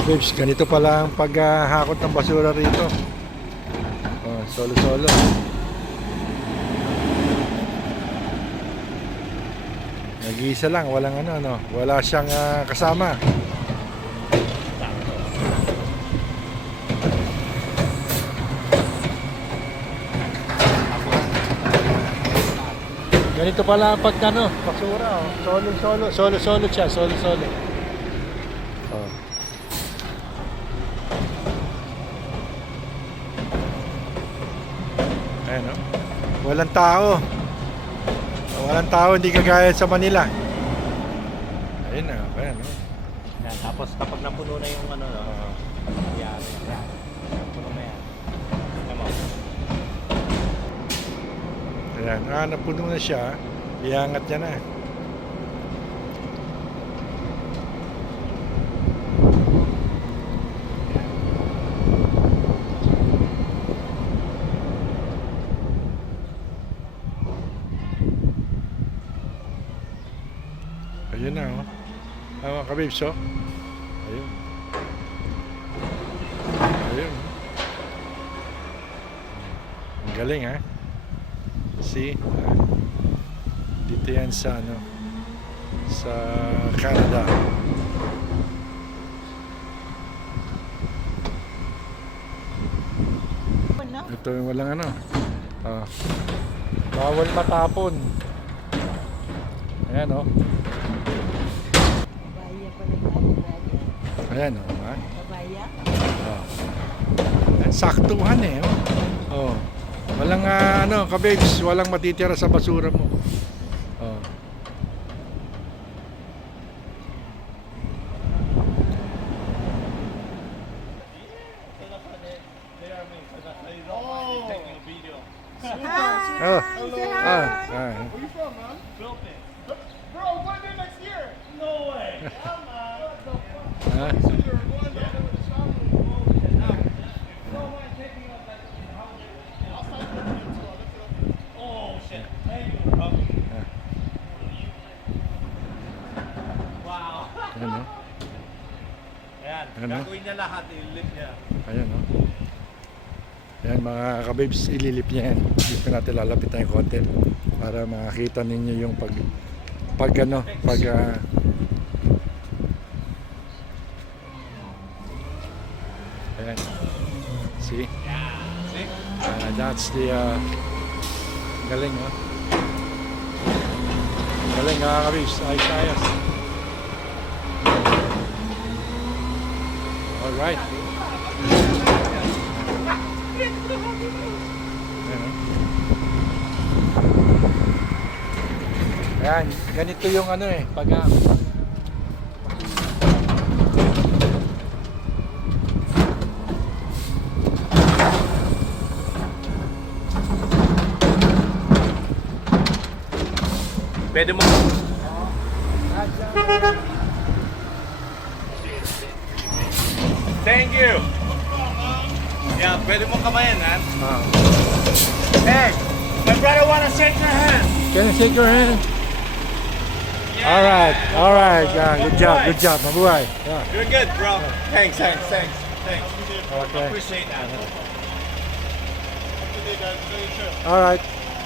Kabibs, ganito pala ang paghahakot ng basura rito. Oh, solo-solo. Nag-iisa lang, walang ano, wala siyang kasama. Ganito pala ang pagkano, basura, oh. Solo-solo siya, solo-solo. Oh. Ayan, oh. Walang tao. Walang tao, hindi kagaya sa Manila. Ayun na, ayan, oh. Yan, tapos kapag napuno na yung ano, no? Yan. Napuno na yan. Tama. Ayan, napuno na siya. Iangat niya na. Ayun na, oh. Tama ka, babes, oh. Ayun. Ayun. Ang galing, ha? See? Dito yan sa, ano, sa Canada. Ito yung walang ano. Bawal matapon. Ayan, oh. Ayan, oh, ha? Oh. Ayan, saktuhan eh, oh. Oh. Walang ano, kababes, walang matitira sa basura mo. Oh. Oh. Ah. Where you from, man? Philippines. Bro, we're going there next year. No way. Come on. Ah. So you're going down there with the travel. You don't mind taking up like how I'll start lifting it too. I'll lift it up. Oh shit. Thank you, bro. Wow. Ayan, oh. Ayan, Ano? gagawin niya lahat, i-lift niya. Ayan, oh. Ayan, mga kababes, ililip niya yan. Dito natin lalapitan yung konti para makakita ninyo yung pag ayan. See? See? That's the galing, oh. Galing, mga kababes. Ayos. Alright. Ayan, ganito yung ano eh, Pwede mo. Thank you. Yeah, pwede mo kamayan, man. Hey, my brother wanna shake your hand. Can I shake your hand? Yeah. Alright, good job, mabuhay. Yeah. You're good, bro. Thanks. Okay. Appreciate that. Today, guys. Enjoy your trip. Alright,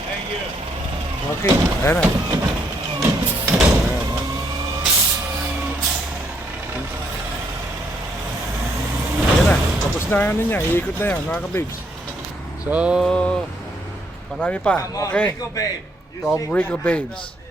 Thank you. okay. Ayan na. Ayan na, tapos na ano niya, iikot na yan, mga kababes. So, marami pa, Come on, okay? Rico, babe. You From shake Rico that hand Babes. up.